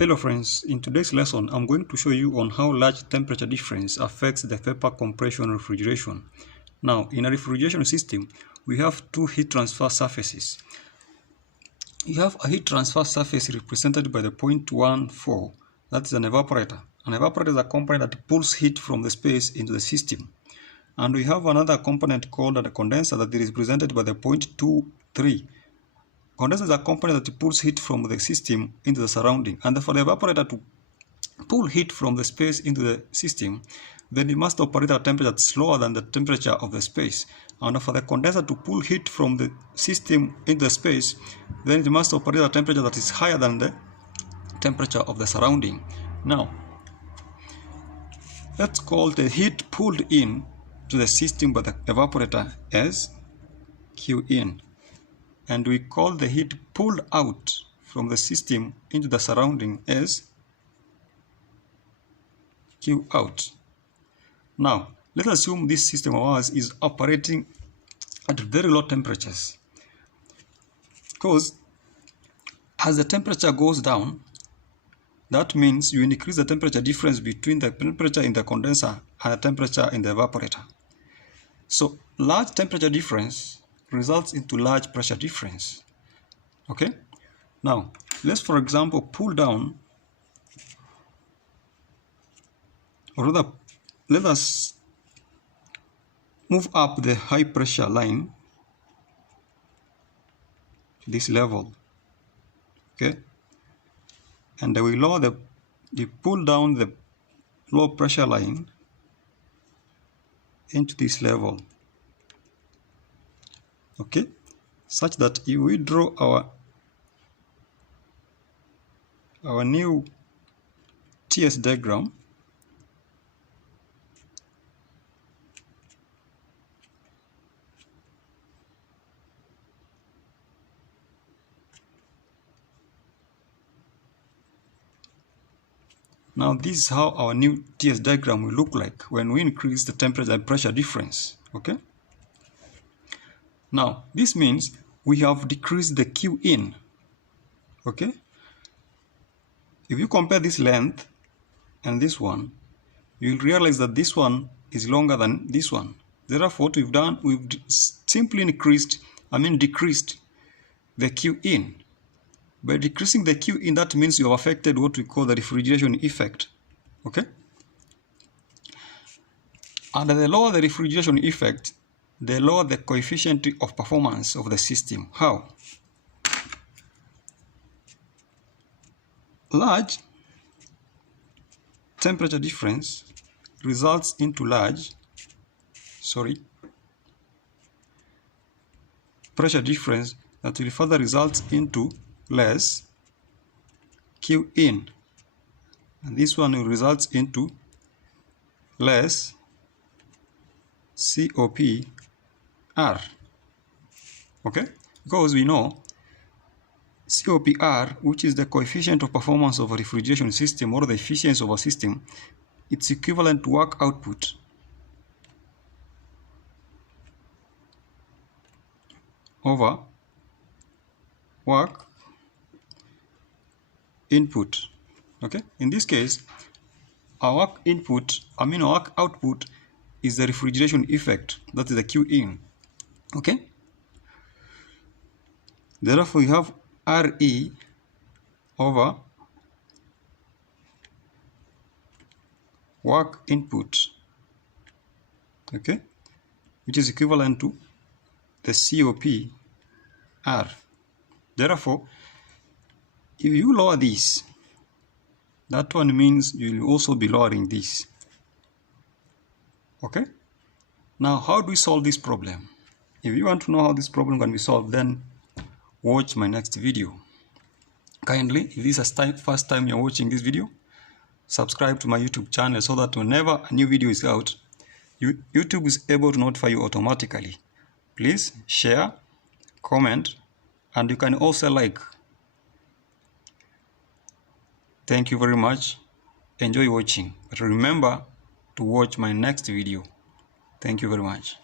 Hello friends, in today's lesson I'm going to show you on how large temperature difference affects the vapor compression refrigeration. Now in a refrigeration system we have two heat transfer surfaces. You have a heat transfer surface represented by the 0.14, that's an evaporator. An evaporator is a component that pulls heat from the space into the system. And we have another component called a condenser that is represented by the 0.23. Condenser is a component that pulls heat from the system into the surrounding. And for the evaporator to pull heat from the space into the system, then it must operate at a temperature that's lower than the temperature of the space. And for the condenser to pull heat from the system into the space, then it must operate at a temperature that is higher than the temperature of the surrounding. Now, let's call the heat pulled in to the system by the evaporator as Q in. And we call the heat pulled out from the system into the surrounding as Q out. Now, let's assume this system of ours is operating at very low temperatures. Because as the temperature goes down, that means you increase the temperature difference between the temperature in the condenser and the temperature in the evaporator. So, large temperature difference results into large pressure difference. Okay? Now, let's for example pull down, or rather, let us move up the high pressure line to this level. Okay? And we lower the pull down the low pressure line into this level. Okay, such that if we draw our new TS diagram, now this is how our new TS diagram will look like when we increase the temperature and pressure difference. Okay. Now, this means we have decreased the Q in. Okay? If you compare this length and this one, you'll realize that this one is longer than this one. Therefore, what we've done, we've simply decreased the Q in. By decreasing the Q in, that means you have affected what we call the refrigeration effect. Okay? And the lower the refrigeration effect, the lower the coefficient of performance of the system. How? Large temperature difference results into large pressure difference that will further result into less Q in. And this one will result into less COPR. Okay? Because we know COPR, which is the coefficient of performance of a refrigeration system or the efficiency of a system, it's equivalent to work output over work input. Okay? In this case, our work output is the refrigeration effect, that is the Q in. Okay? Therefore, we have RE over work input, okay, which is equivalent to the COPR. Therefore, if you lower this, that one means you will also be lowering this. Okay? Now, how do we solve this problem? If you want to know how this problem can be solved, then watch my next video. Kindly, if this is the first time you're watching this video, subscribe to my YouTube channel so that whenever a new video is out, YouTube is able to notify you automatically. Please share, comment, and you can also like. Thank you very much. Enjoy watching. But remember to watch my next video. Thank you very much.